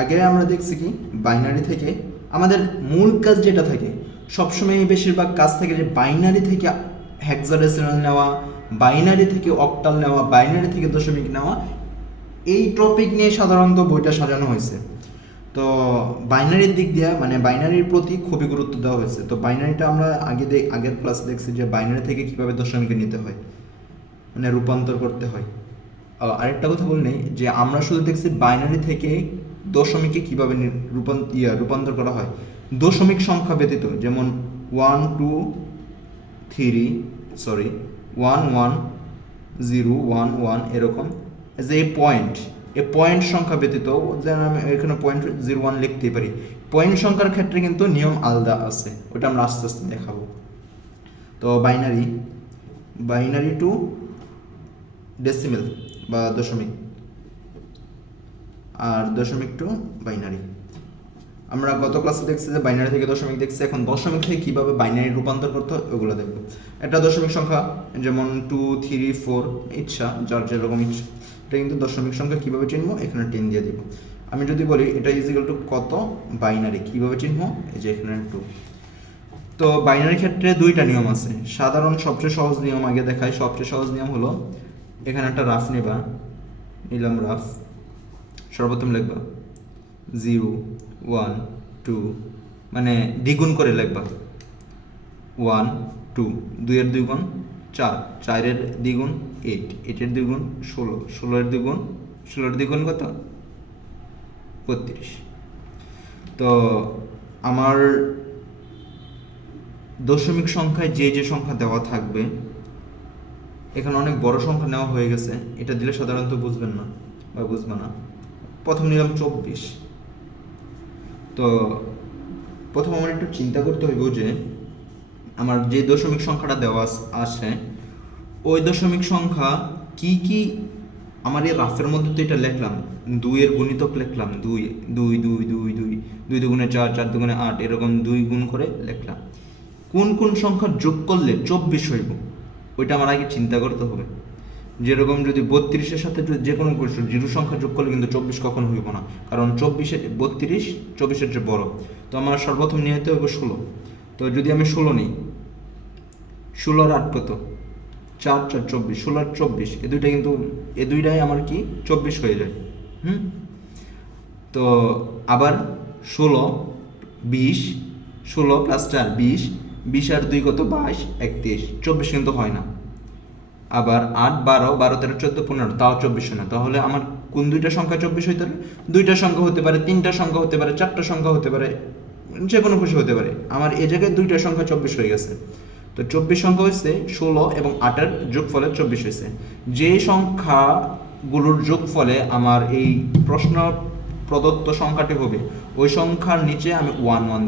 আগে আমরা দেখছি কি বাইনারি থেকে আমাদের মূল কাজ যেটা থাকে সবসময় বেশিরভাগ কাজ থাকে যে বাইনারি থেকে হেক্সাডেসিমাল নেওয়া, বাইনারি থেকে অক্টাল নেওয়া, বাইনারি থেকে দশমিক নেওয়া। এই টপিক নিয়ে সাধারণত বইটা সাজানো হয়েছে। তো বাইনারির দিক দিয়ে মানে বাইনারির প্রতি খুবই গুরুত্ব দেওয়া হয়েছে। তো বাইনারিটা আমরা আগের ক্লাসে দেখছি যে বাইনারি থেকে কীভাবে দশমিকে নিতে হয়, মানে রূপান্তর করতে হয়। আরেকটা কথা বলে নেই যে আমরা শুধু দেখছি বাইনারি থেকে দশমিকে কীভাবে রূপান্তর করা হয় দশমিক সংখ্যা ব্যতীত, যেমন 1 2 3 1 1 0 1 1 এরকম যে পয়েন্ট সংখ্যা ব্যতীত, যেন আমি এখানে 0.01 লিখতেই পারি। পয়েন্ট সংখ্যার ক্ষেত্রে কিন্তু নিয়ম আলাদা আছে, ওটা আমরা আস্তে আস্তে দেখাবো। তো বাইনারি টু ডেসিমেল বা দশমিক, আর দশমিক টু বাইনারি। আমরা গত ক্লাসে দেখছি যে বাইনারি থেকে দশমিক দেখছি, এখন দশমিক থেকে কীভাবে বাইনারি রূপান্তর করতে হয় ওগুলো দেখব। একটা দশমিক সংখ্যা যেমন 2 3 4 ইচ্ছা, যার যেরকম ইচ্ছা, এটা কিন্তু দশমিক সংখ্যা কীভাবে চিনবো এখানে 10 দিয়ে দিব। আমি যদি বলি এটা ইজিক্যাল টু কত বাইনারি, কীভাবে চিনবো, এই যে এখানে 2। তো বাইনারির ক্ষেত্রে দুইটা নিয়ম আছে। সাধারণ সবচেয়ে সহজ নিয়ম আগে দেখাই। সবচেয়ে সহজ নিয়ম হলো এখানে একটা রাফ নিলাম রাফ। সর্বপ্রথম লিখবা 0 1 2, মানে দ্বিগুণ করে লিখবা 1 2, 2 এর দ্বিগুণ 4, 4 এর দ্বিগুণ 8, 8 এর দ্বিগুণ 16, 16 এর দ্বিগুণ 16 এর দ্বিগুণ কত 32। তো আমার দশমিক সংখ্যায় যে সংখ্যা দেওয়া থাকবে, এখানে অনেক বড় সংখ্যা নেওয়া হয়ে গেছে, এটা দিলে সাধারণত বুঝবেন না বা বুঝবে না। প্রথম নিলাম 24। তো প্রথম আমার একটু চিন্তা করতে হইব যে আমার যে দশমিক সংখ্যাটা দেওয়া আছে ওই দশমিক সংখ্যা কি কি। আমার এই রাফের মধ্যে তো এটা লিখলাম, 2 এর গুণিতক লিখলাম 2 2 2 2 2 2 দুগুণে 4, 4 দুগুণে 8, এরকম 2 গুণ করে লিখলাম। কোন কোন সংখ্যা যোগ করলে 24 হইব ওইটা আমার আগে চিন্তা করতে হবে। যেরকম যদি 32-এর সাথে যে কোনো জিরো সংখ্যা যোগ করলে কিন্তু 24 কখনো হইব না, কারণ 32 24-এর চেয়ে বড়। তো আমার সর্বপ্রথম নিতে হবে 16। তো যদি আমি 16 নিই, 16 আর 8 কত 4 4 24, 16 আর 24, এ দুইটাই আমার কি 24 হয়ে যায়। তো আবার 16 20, 16 প্লাস 4 20, 20 আর 2 কত 22, 31, 24 কিন্তু হয় না। আবার 8 12, 12 13 14 15, তাও 24 হয় না। তাহলে আমার কোন দুইটা সংখ্যা 24 হইতে পারে? দুইটা সংখ্যা হতে পারে, তিনটা সংখ্যা হতে পারে, চারটা সংখ্যা হতে পারে, যে কোনো খুশি হতে পারে। আমার এই জায়গায় দুইটা সংখ্যা 24 হয়ে গেছে। তো 24 সংখ্যা হয়েছে 16 এবং 8-এর যোগফলে 24 হয়েছে। যে সংখ্যাগুলোর যোগফলে আমার এই প্রশ্ন প্রদত্ত সংখ্যাটি হবে ওই সংখ্যার নিচে আমি 1 1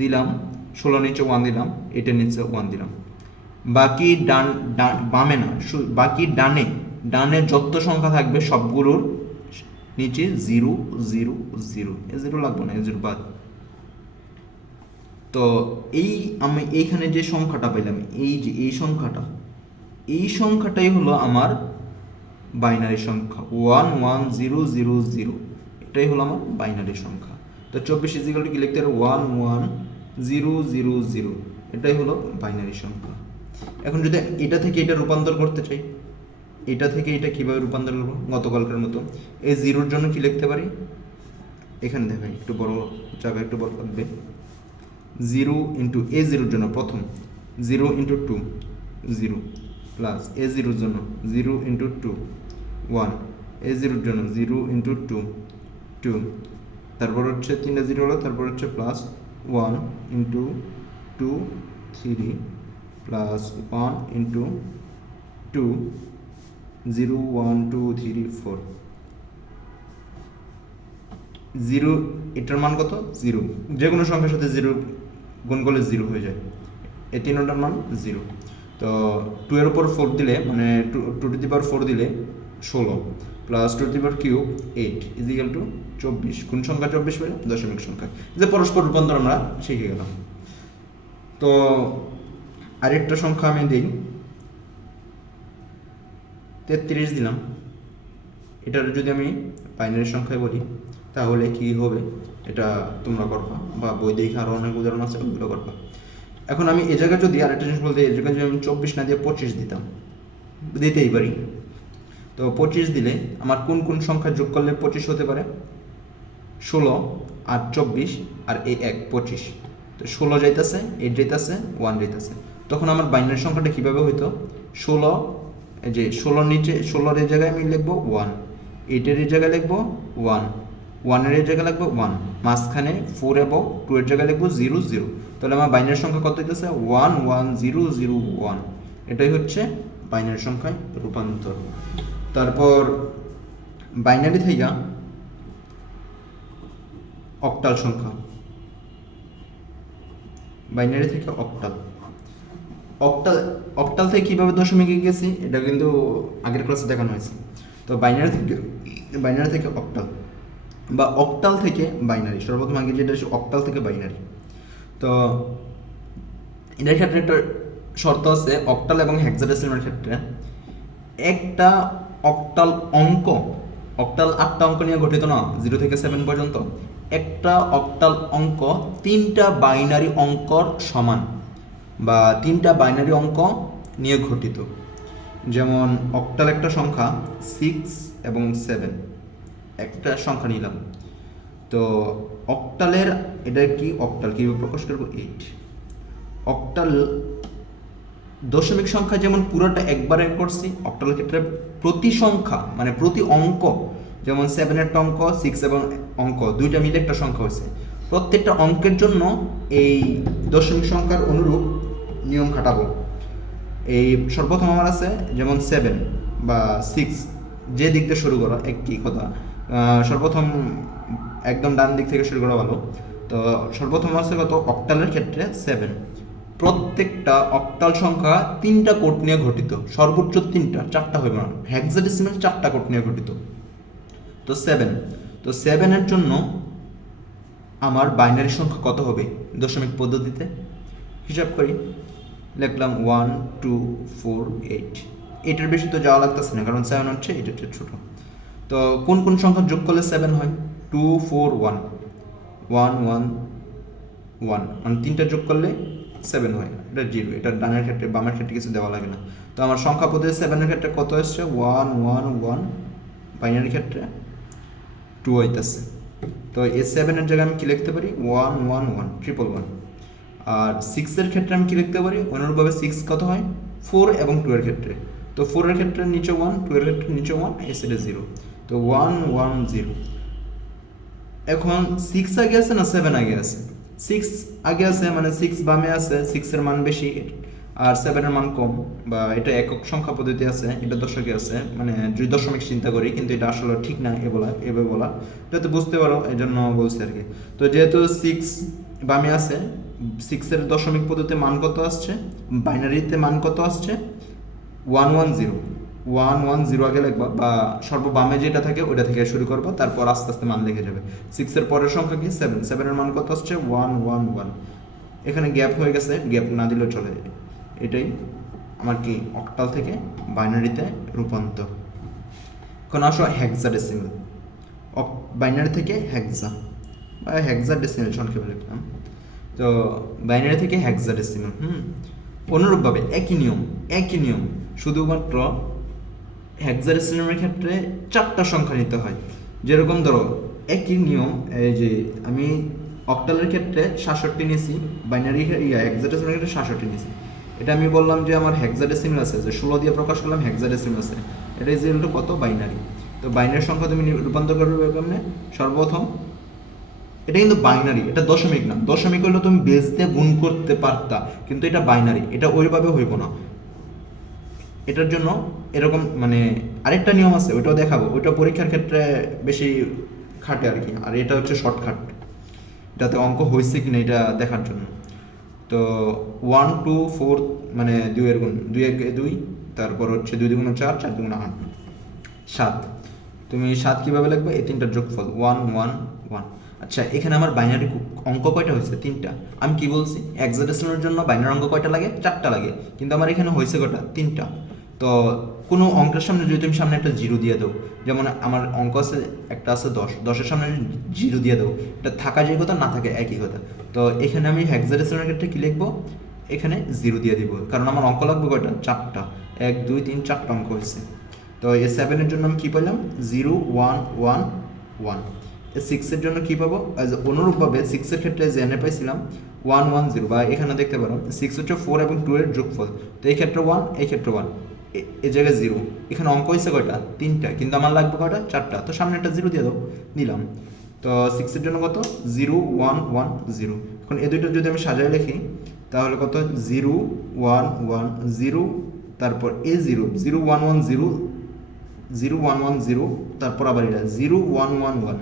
দিলাম। 16 নিচে 1 দিলাম, 8-এর নিচে 1 দিলাম। বাকি বামে না, বাকি ডানে যত সংখ্যা থাকবে সবগুলোর নিচে 0 0 0, এ 0 লাগবে না, এ 0 বাদ। তো আমি এইখানে যে সংখ্যাটা পেলাম, এই সংখ্যাটাই হলো আমার বাইনারি সংখ্যা 1 1 0 0 0, এটাই হলো আমার বাইনারি সংখ্যা। তো 24 ইজিক্যাল টু কি লিখতে হবে 1 1 0 0 0, এটাই হলো বাইনারি সংখ্যা। এখন যদি এটা থেকে এটা রূপান্তর করতে চাই, এটা থেকে এটা কিভাবে রূপান্তর করবো? গতকালকার মতো এই 0-র জন্য কি লিখতে পারি, এখানে দেখাই একটু বড় জায়গা, একটু বড় থাকবে। 0 ইন্টু এ 0-র জন্য প্রথম 0 ইন্টু 2 0, প্লাস এ 0-র জন্য 0 ইন্টু 2 1, এ 0-র জন্য 0 ইন্টু 2 2, তারপর হচ্ছে 3টা 0 হলো, তারপর হচ্ছে প্লাস 1 ইন্টু 2 3, প্লাস 1 ইন্টু 2 0 1 2 3 4 0, এটার মান কত 0। যে কোনো সংখ্যার সাথে 0 গুণ করলে 0 হয়ে যায়, এই তিনটার মান 0। তো 2 এর উপর 4 দিলে, মানে 2 টু দি পাওয়ার 4 দিলে 16, plus 2 to the power cube 8 equal to 24। কোন সংখ্যা 24 পেলে? দশমিক সংখ্যা। যে পরস্পর রূপান্তর আমরা শিখে গেলাম। তো আরেকটা সংখ্যা আমি দিই 33 দিলাম, এটার যদি আমি বাইনারি সংখ্যায় বলি তাহলে কি হবে, এটা তোমরা করবা বা বই দেখে আরও অনেক উদাহরণ আছে ওইগুলো করবা। এখন আমি এ জায়গায় যদি আরেকটা জিনিস বলতে, এই জায়গায় যদি আমি 24 না দিয়ে 25 দিতাম, দিতেই পারি, তো 25 দিলে আমার কোন কোন সংখ্যা যোগ করলে 25 হতে পারে? 16 আর 24 আর এই 1 25, তো 16 যাইতেছে, 8 যাইতেছে, 1 যাইতেছে। তখন আমার বাইনারি সংখ্যাটা কীভাবে হইতো? 16, এই যে 16 নিচে 16 এর জায়গায় আমি লিখবো 1, 8 এর জায়গায় লিখবো 1, 1 এর জায়গায় লিখবো 1, মাঝখানে 4 এবং 2 এর জায়গায় লিখবো 0 0। তাহলে আমার বাইনারি সংখ্যা কত হইতেছে? 1 1 0 0 1। এটাই হচ্ছে বাইনারি সংখ্যায় রূপান্তর। তারপর বাইনারি থেকে অক্টাল সংখ্যা, বাইনারি থেকে অক্টাল, অক্টাল থেকে কীভাবে দশমিকে গেছি এটা কিন্তু আগের ক্লাসে দেখানো হয়েছে। তো বাইনারি থেকে অক্টাল বা অক্টাল থেকে বাইনারি, সর্বপ্রথম আগে যেটা হচ্ছে অক্টাল থেকে বাইনারি। তো এটার ক্ষেত্রে একটা শর্ত আছে, অক্টাল এবং হেক্সাডেসিমালের ক্ষেত্রে একটা অক্টাল অঙ্ক, অক্টাল 8টা অঙ্ক নিয়ে গঠিত না, 0 থেকে 7 পর্যন্ত, একটা অক্টাল অঙ্ক 3টা বাইনারি অঙ্কর সমান বা 3টা বাইনারি অঙ্ক নিয়ে গঠিত। যেমন অক্টাল একটা সংখ্যা 6 এবং 7, একটা সংখ্যা নিলাম, তো অক্টালের এটা কি অক্টাল কীভাবে প্রকাশ করবো? 8। অক্টাল দশমিক সংখ্যা যেমন পুরোটা একবারে করছি, অক্টালের ক্ষেত্রে প্রতি সংখ্যা মানে প্রতি অঙ্ক, যেমন 7 একটা অঙ্ক, 6 এবং অঙ্ক দুইটা মিলে একটা সংখ্যা হয়েছে, প্রত্যেকটা অঙ্কের জন্য এই দশমিক সংখ্যার অনুরূপ নিয়ম খাটাবো। এই সর্বপ্রথম আমার আছে যেমন 7 বা 6, যে দিক দিয়ে শুরু করো একই কথা, সর্বপ্রথম একদম ডান দিক থেকে শুরু করা ভালো। তো সর্বপ্রথম আছে কত? অক্টালের ক্ষেত্রে 7। প্রত্যেকটা অক্টাল সংখ্যা 3টা কোড নিয়ে গঠিত, সর্বোচ্চ 3টা, 4টা হইব না, হেক্সাডেসিমাল 4টা কোড নিয়ে গঠিত। তো 7, তো 7 এর জন্য আমার বাইনারি সংখ্যা কত হবে দশমিক পদ্ধতিতে? হিসাব করি, লিখলাম 1 2 4 8, এটার বেশি তো যাওয়া লাগতেছে না কারণ 7 হচ্ছে এটার ছোট। তো কোন কোন সংখ্যা যোগ করলে 7 হয়? 2 4 1 1 1 1, মানে 3টা যোগ করলে 7 হয়, এটা 0। এটা ডানের ক্ষেত্রে, বামের ক্ষেত্রে কিছু দেওয়া লাগে না। তো আমার সংখ্যা পদ্ধতি 7 এর ক্ষেত্রে কত আসছে? 1 1 1, বাইনারি ক্ষেত্রে 2 হইতেছে। তো এই 7 এর জায়গায় আমি কি লিখতে পারি? 1 1 1 1 1 1। আর 6 এর ক্ষেত্রে আমি কি লিখতে পারি? অনুরূপভাবে 6 কত হয়? 4 এবং 2 এর ক্ষেত্রে, তো 4 এর ক্ষেত্রে নিচে 1, 2 এর ক্ষেত্রে নিচে 1, এই সাইডে 0, তো 1 1 0। এখন 6 আগে আছে না 7 আগে আছে? 6 আগে আছে মানে 6 বামে আছে, 6 এর মান বেশি আর 7 এর মান কম, বা এটা একক সংখ্যা পদ্ধতি আছে, এটা দশকে আছে, মানে যদি দশমিক চিন্তা করি, কিন্তু এটা আসলে ঠিক না এভাবে বলা, যাতে বুঝতে পারো এই জন্য বলছি আর কি। তো যেহেতু 6 বামে আছে, 6 এর দশমিক পদ্ধতিতে মান কত আসছে? বাইনারিতে মান কত আসছে? 1 1 0, 1 1 0 আগে লিখবা, বা সর্ববামে যেটা থাকে ওইটা থেকে শুরু করবা, তারপর আস্তে আস্তে মান লিখে যাবে। 6 এর পরের সংখ্যা কি? 7, 7 এর মান কত আসছে? 1 1 1। এখানে গ্যাপ হয়ে গেছে, গ্যাপ না দিলেও চলে। এটাই আমার কি অক্টাল থেকে বাইনারিতে রূপান্তর। এখন আসো হেক্সাডেসিমাল, বাইনারি থেকে হেক্সা বা হেক্সাডেসিমাল সংক্ষেপে লিখলাম। তো বাইনারি থেকে হেক্সাডেসিমাল, অনুরূপভাবে একই নিয়ম, শুধুমাত্র হেক্সাডেসিমালের ক্ষেত্রে 4টা সংখ্যা নিতে হয়। যেরকম ধরো একই নিয়ম, এই যে আমি অক্টালের ক্ষেত্রে 66 নিয়েছি, বাইনারি হেক্সাডেসিমালের ক্ষেত্রে 66 নিয়েছি। এটা আমি বললাম যে আমার হেক্সাডেসিমাল আছে, যে 16 দিয়ে প্রকাশ করলাম, হেক্সাডেসিমাল আছে, এটা ইজ ইকুয়াল টু কত? বাইনারি। তো বাইনারি সংখ্যা তুমি রূপান্তর করবে কেমনে? সর্বপ্রথম এটা কিন্তু বাইনারি, এটা দশমিক না। দশমিক হলে তুমি বেস দিয়ে গুণ করতে পারতা, কিন্তু এটা বাইনারি, এটা ওইভাবে হইব না। এটার জন্য এরকম মানে আরেকটা নিয়ম আছে, ওইটাও দেখাবো, ওইটা পরীক্ষার ক্ষেত্রে বেশি খাটে আর কি। আর এটা হচ্ছে শর্টকাট, এটাতে অঙ্ক হয়েছে কিনা এটা দেখার জন্য। তো 1 2 4 মানে 2 এর গুণ, 2 1 2, তারপর হচ্ছে 2 2 4, 4 2 8 7। তুমি 7 কিভাবে লিখবে? এই তিনটার যোগফল 1 1 1। আচ্ছা, এখানে আমার বাইনারি অঙ্ক কয়টা হয়েছে? 3টা। আমি কি বলছি? হেক্সাডেসিমালের জন্য বাইনারি অঙ্ক কয়টা লাগে? 4টা লাগে, কিন্তু আমার এখানে হয়েছে কয়টা? 3টা। তো তো কোনো অঙ্কের সামনে যদি তুমি সামনে একটা জিরো দিয়ে দাও, যেমন আমার অঙ্ক আছে একটা আছে 10, 10-এর সামনে জিরো দিয়ে দাও, এটা থাকা যে কথা না থাকে একই কথা। তো এখানে আমি হেক্সাডেসিমাল ক্ষেত্রে কী লিখবো, এখানে জিরো দিয়ে দিব, কারণ আমার অঙ্ক লাগবে কয়টা, 4টা, 1 2 3 4টা অঙ্ক হয়েছে। তো এই 7-এর জন্য আমি কী পেলাম, 0 1 1 1। এই 6-এর জন্য কী পাবো, অনুরূপভাবে 6-এর ক্ষেত্রে যে এনে পাইছিলাম 1 1 0, বা এখানে দেখতে পারো 6 হচ্ছে 4 এবং 2 এর যোগফল, তো এই ক্ষেত্রে 1, এই ক্ষেত্রে 1, এই জায়গায় 0। এখানে অঙ্ক হয়েছে কয়টা, 3টা, কিন্তু আমার লাগবে কয়টা, 4টা, তো সামনে একটা 0 দিয়ে দাও, নিলাম। তো 6-এর জন্য কত, 0 1 1 0। এখন এই দুইটা যদি আমি সাজায় লিখি তাহলে কত, 0 1 1 0, তারপর এ 0 0 1 1 0 0 1 1 0, তারপর আবার এটা 0 1 1 1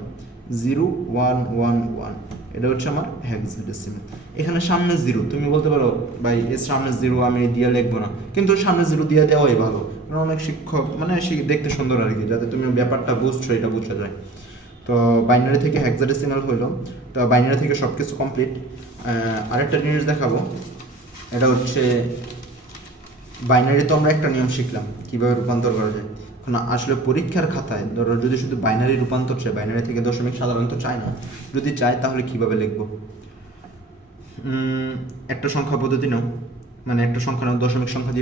0 1 1 1। এটা হচ্ছে আমার হেক্সাডেসিমাল। এখানে সামনে 0, তুমি বলতে পারো ভাই এর সামনে 0 আমি দিয়ে লিখবো না, কিন্তু সামনে 0 দিয়ে দেওয়াই ভালো, কারণ অনেক শিক্ষক মানে দেখতে সুন্দর আর কি, যাতে তুমি ব্যাপারটা বুঝছো এটা বোঝা যায়। তো বাইনারি থেকে হেক্সাডেসিমাল হইলো, তো বাইনারি থেকে সব কিছু কমপ্লিট। আরেকটা জিনিস দেখাবো, এটা হচ্ছে বাইনারি। তো আমরা একটা নিয়ম শিখলাম কীভাবে রূপান্তর করা যায়। এখন আসলে পরীক্ষার খাতায় ধরো যদি শুধু বাইনারি রূপান্তর চায়, বাইনারি থেকে দশমিক সাধারণত চায় না, যদি চায় তাহলে কীভাবে লিখবো, একটা সংখ্যা পদ্ধতি নাও, মানে একটা সংখ্যা নাও, দশমিক সংখ্যা দিয়ে